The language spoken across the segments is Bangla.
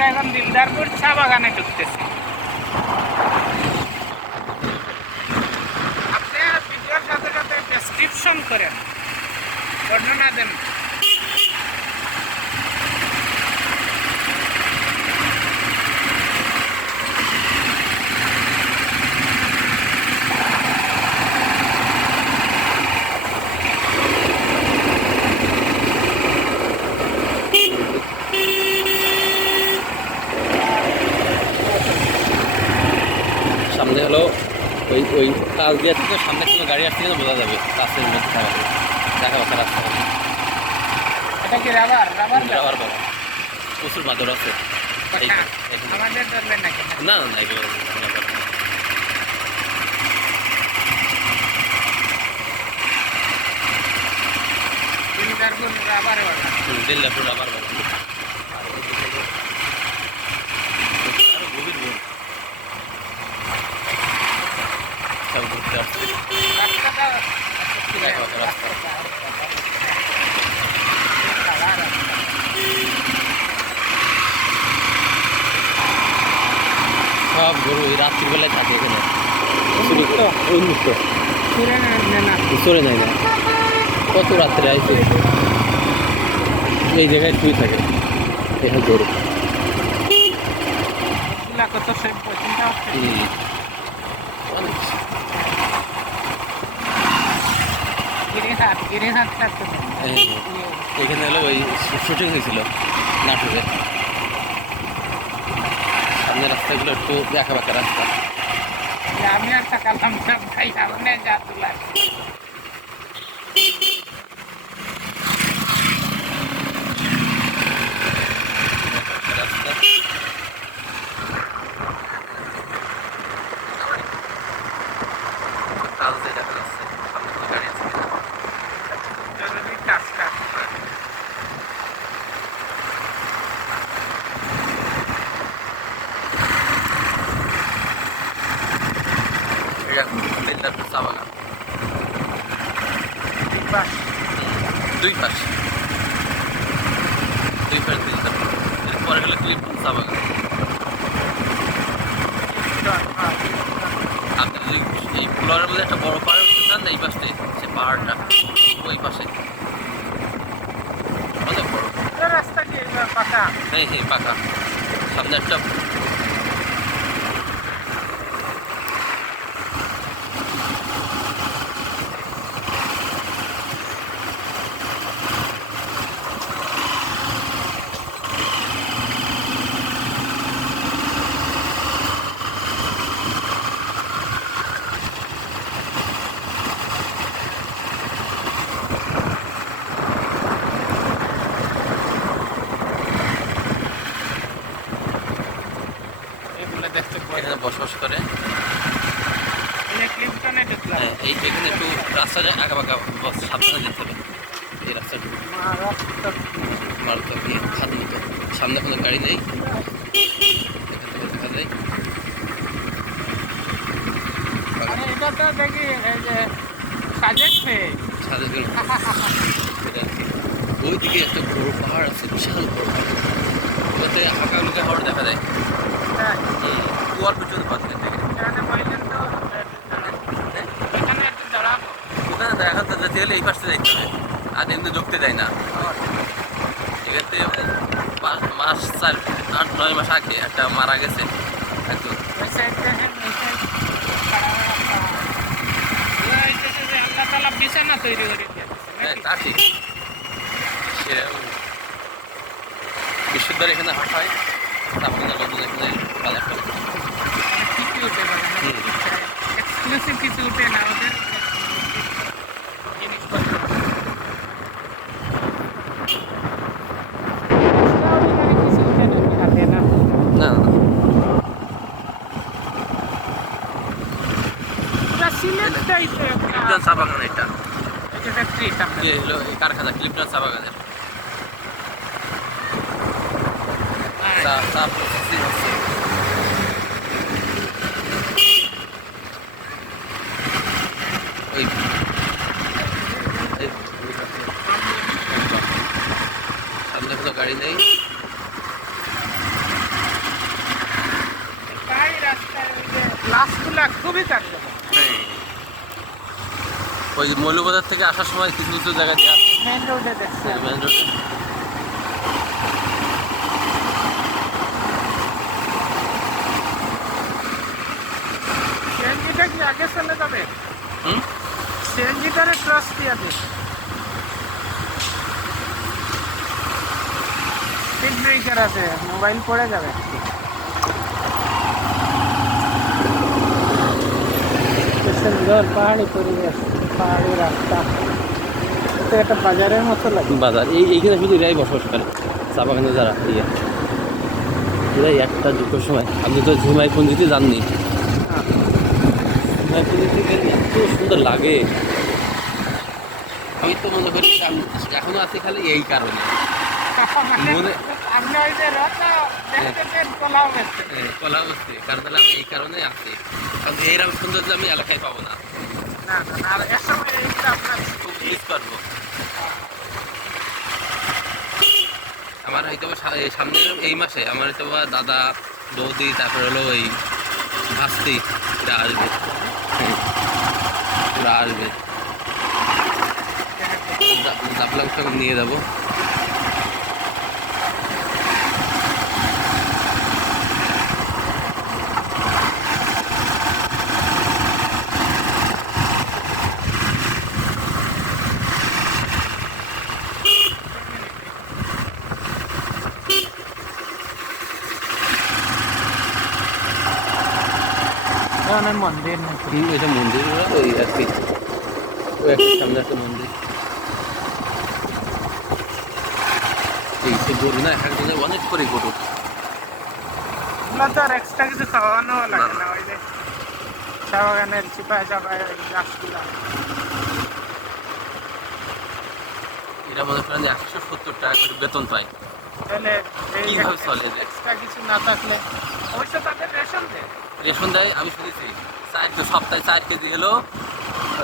আমরা এখন দিলদারপুর চা বাগানে ঢুকতেছি। আপনি ভিডিওর সাথে সাথে ডেসক্রিপশন করেন। বর্ণনা দেন সামনে হলো ওই ওই কাজ দিয়ে থেকে সামনে কোনো গাড়ি আসছে কিনা বোঝা যাবে রাস্তার মধ্যে থাকা দেখা যাচ্ছে রাস্তা এটা কি রাবার রাবার আবার বড় প্রচুর মাদর আছে। নাকি? না না এগুলো এখানে আবার রাবার বাগান হুম, দিল্লাপুর আবার বড় আরও গভীর বন। সব ঘুরতে আসছে। সব গরু এই রাত্রিবেলায় থাকে এখানে। উন্মুক্ত চলে যায় না কত রাত্রে আইছে? এই জায়গায় শুয়ে থাকে। এখানে গরু। কত সে পছন্দ হচ্ছে হুম। অনেক কিছু। গিরিহাট গিরিহাটটা তো হ্যাঁ, এখানে হলো ওই শুটিং হয়েছিল নাটকে সামনের রাস্তাগুলো একটু দেখা বাঁকা রাস্তা আমি আর তাকালাম না ভাই আপনি যা তোলার রাস্তা রাস্তায় দেখা যাচ্ছে সামনে কোনো গাড়ি আছে কিনা। জরুরি কাজটা দুই পাশ দুই পাশ দিল্লাপুর এরপরে হলো ক্লিপটন চা বাগান একটা বড় পাহাড় উঠতে চান এই পাশে সে পাহাড়টা ওই পাশে অনেক বড় রাস্তা হ্যাঁ হ্যাঁ পাকা সামনে একটা এগুলো দেখতে পাই এখানে বসবাস করে। এই হ্যাঁ এই এখানে একটু রাস্তা যায় আঁকা বাঁকা সাবধানে যেতে হবে। এই রাস্তাটা মারাত্মক ইয়ে খাদ মতো সামনে কোনো গাড়ি নেই। দেখা যায় আরে এটা তো দেখি। ওইদিকে একটা বড় পাহাড় আছে বিশাল বড় পাহাড়। ওটাতে হাঁকা লুকা হাওড় দেখা যায়। হুম, বললেন তো এখানে ওখানে দেখা যেতে হলে এই পাশে যাইতে হবে, আর এমনি ঢুকতে দেয় না। এখানে মাস চার, আট, নয় মাস আগে একটা মারা গেছে একজন। বিছানা তৈরি করে তা সে বিশ্ববিদ্যালয় এখানে হাঁটা হয়, তারপরে লোকজন এখানে বাজার করে। এক্সক্লুসিভ কিছু উঠে না ওদের জিনিসপত্র ক্লিপটন চা বাগান এটা। হলো এই কারখানা ক্লিপটন চা বাগানের চা চা প্রসেসিং হচ্ছে সামনে কোনো গাড়ি নেই খুবই ওই মৌলবাজার থেকে আসার সময় কিছু কিছু জায়গায় রোডে দেখছে মেন রোডে আগে চলে যাবে? সিএনজিটারে ক্রস দিয়ে দিস। স্পিড ব্রেকার আছে মোবাইল পড়ে যাবে। সুন্দর পাহাড়ি পরিবেশ, পাহাড়ি রাস্তা। একটা বাজারের মতো লাগে। বাজার, এই এইখানে শুধু এরাই বসবাস করে। চা যারা ইয়ে এরাই একটা দুটোর সময়। আপনি তো ঝিমাইপঞ্জিতে যাননি। গেলে এত সুন্দর লাগে। আমি তো মনে করি এখনও আছি খালি এই কারণে। মনে- আপনি ওই যে রথ দেখতেছেন কোলাও বেচতে এ, কলা বস্তি কারণ তাহলে আমি এই কারণে আছি। কারণ এইরকম সৌন্দর্য আমি এলাকায় পাবো না। আর মিস করব। আমার হয়তো বা সা- এই সামনের এই মাসে আমার হয়তো দাদা বৌদি তারপরে হলো ওই ভাস্তি এরা আসবে। হুম। ওরা আসবে। দাপলাম নিয়ে যাব। ধরনের মন্দির হুম, এটা মন্দির ওই আর কি। ওই একটা সামনে একটা মন্দির। এই সে গরু না একজনের অনেক করে গরু এগুলো তো আর এক্সট্রা কিছু খাওয়ানো লাগে না ওই যে চা বাগানের চিপায় চাপায় ওই গাছগুলা মনে করেন একশো সত্তর টাকা করে বেতন পায়। তাহলে কীভাবে চলে? এক্সট্রা কিছু না থাকলে? অবশ্য তাদের রেশন দেয়। রেশন দেয় আমি শুনেছি চার সপ্তাহে চার কেজি হলো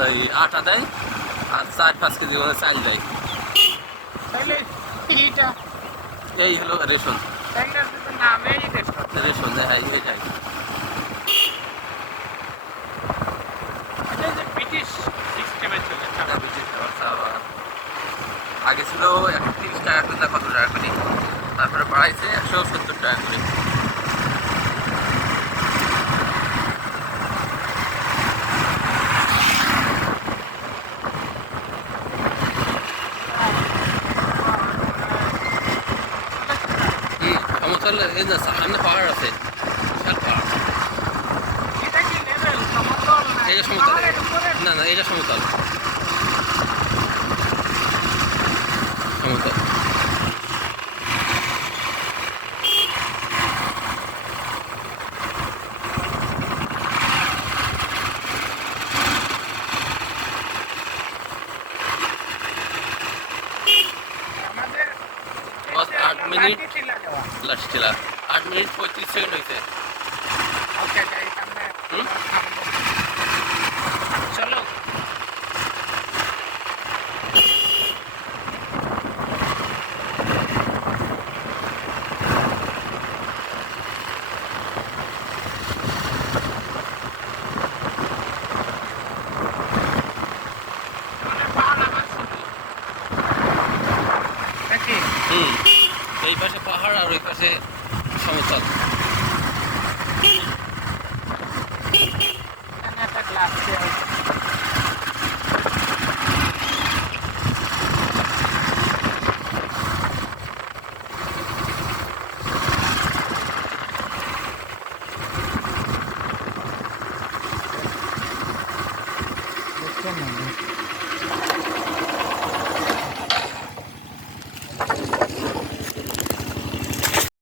ওই আটা দেয় আর চার পাঁচ কেজি হলো চাল দেয়। এই হলো রেশন। রেশন। হ্যাঁ এটাই। এটা যে ব্রিটিশ টাকা বেশি খাবার খাওয়া। আগে ছিল একশো তিরিশ টাকা করে কত টাকা করে? তারপরে বাড়াইছে একশো সত্তর টাকা করে। হুম সমতল এই যে সামনে পাহাড় আছে বিশাল পাহাড় এটা কি লেভেল সমতল না এই যে সমতল পাহাড়ের উপরে না না এটা সমতল সমতল আমাদের বাস আট মিনিট। লাঠি ছিল দেওয়া। লাস্ট ছিল আট মিনিট পঁয়ত্রিশ সেকেন্ড হয়েছে? চলো। এই পাশে পাহাড় আর ওই পাশে সমতল এখানে একটা গ্লাস